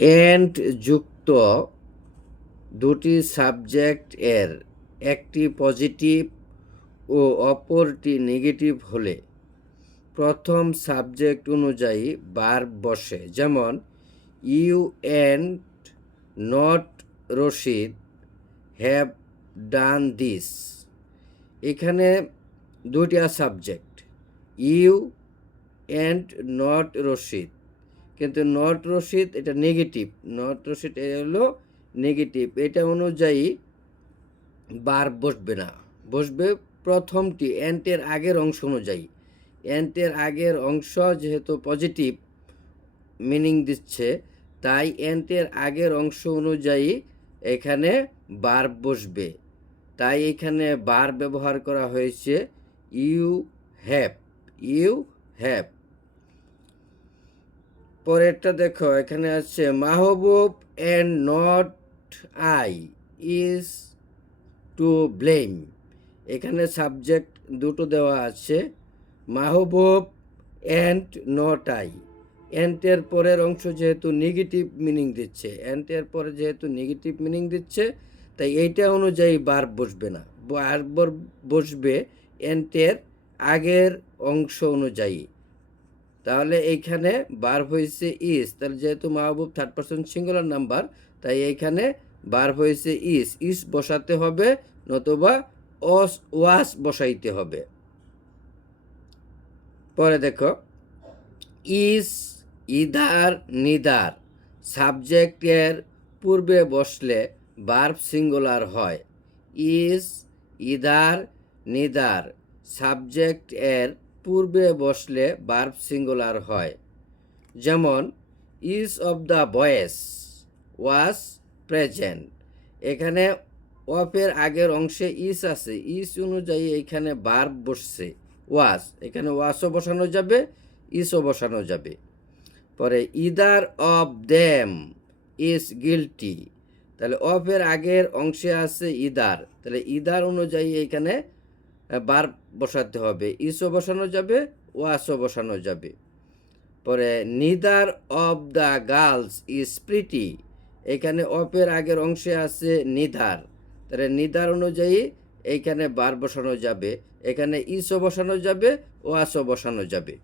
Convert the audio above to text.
And যুক্ত দুটি subject এর একটি পজিটিভ ও অপরটি নেগেটিভ হলে প্রথম সাবজেক্ট অনুযায়ী ভার্ব বসে। যেমন you and not Rashid have done this. এখানে দুইটা subject, you and not Rashid, কিন্তু নট রশিদ এটা নেগেটিভ, নট রশিদ এটা হলো নেগেটিভ। এটা অনুযায়ী ভার্ব বসবে না, বসবে প্রথমটি এন্টের আগের অংশ অনুযায়ী। এন্টের আগের অংশ যেহেতু পজিটিভ মিনিং দিচ্ছে, তাই এন্টের আগের অংশ অনুযায়ী এখানে ভার্ব বসবে। তাই এখানে ভার্ব ব্যবহার করা হয়েছে ইউ হ্যাভ, ইউ হ্যাভ। পরেরটা দেখো, এখানে আছে Mahbub and not I is to blame. এখানে সাবজেক্ট দুটো দেওয়া আছে, মাহবুব অ্যান্ড নট আই। অ্যান্টের পরের অংশ যেহেতু নেগেটিভ মিনিং দিচ্ছে, অ্যান্টের পরে যেহেতু নেগেটিভ মিনিং দিচ্ছে, তাই এইটা অনুযায়ী ভার্ব বসবে না, ভার্ব বসবে অ্যান্টের আগের অংশ অনুযায়ী। তাহলে এইখানে ভার্ব হয়েছে ইজ, তাহলে যেহেতু মাহবুব থার্ড পারসন সিঙ্গুলার নাম্বার, তাই এইখানে ভার্ব হয়েছে ইজ, ইজ বসাতে হবে, নতুবা ওয়াস বসাইতে হবে। পরে দেখো, ইজ ইদার নিদার সাবজেক্টের পূর্বে বসলে ভার্ব সিঙ্গুলার হয়। ইজ ইদার নিদার সাবজেক্ট এর পূর্বে বসলে ভার্ব সিঙ্গুলার হয়। যেমন ইজ অফ দ্য বয়েস ওয়াজ প্রেজেন্ট। এখানে অফের আগের অংশে ইজ আছে, ইজ অনুযায়ী এখানে ভার্ব বসছে ওয়াজ, এখানে ওয়াজও বসানো যাবে, ইজও বসানো যাবে। পরে either of them is guilty, তাহলে অফের আগের অংশে আছে ইদার, তাহলে ইদার অনুযায়ী এখানে ভার্ব বসাতে হবে, ইজও বসানো যাবে, ওয়াজও বসানো যাবে। পরে neither of the girls is pretty, এখানে অফের আগের অংশে আছে নিদার, তাহলে নিদার অনুযায়ী এইখানে ভার্ব বসানো যাবে, এখানে ইজও বসানো যাবে, ওয়াজও বসানো যাবে।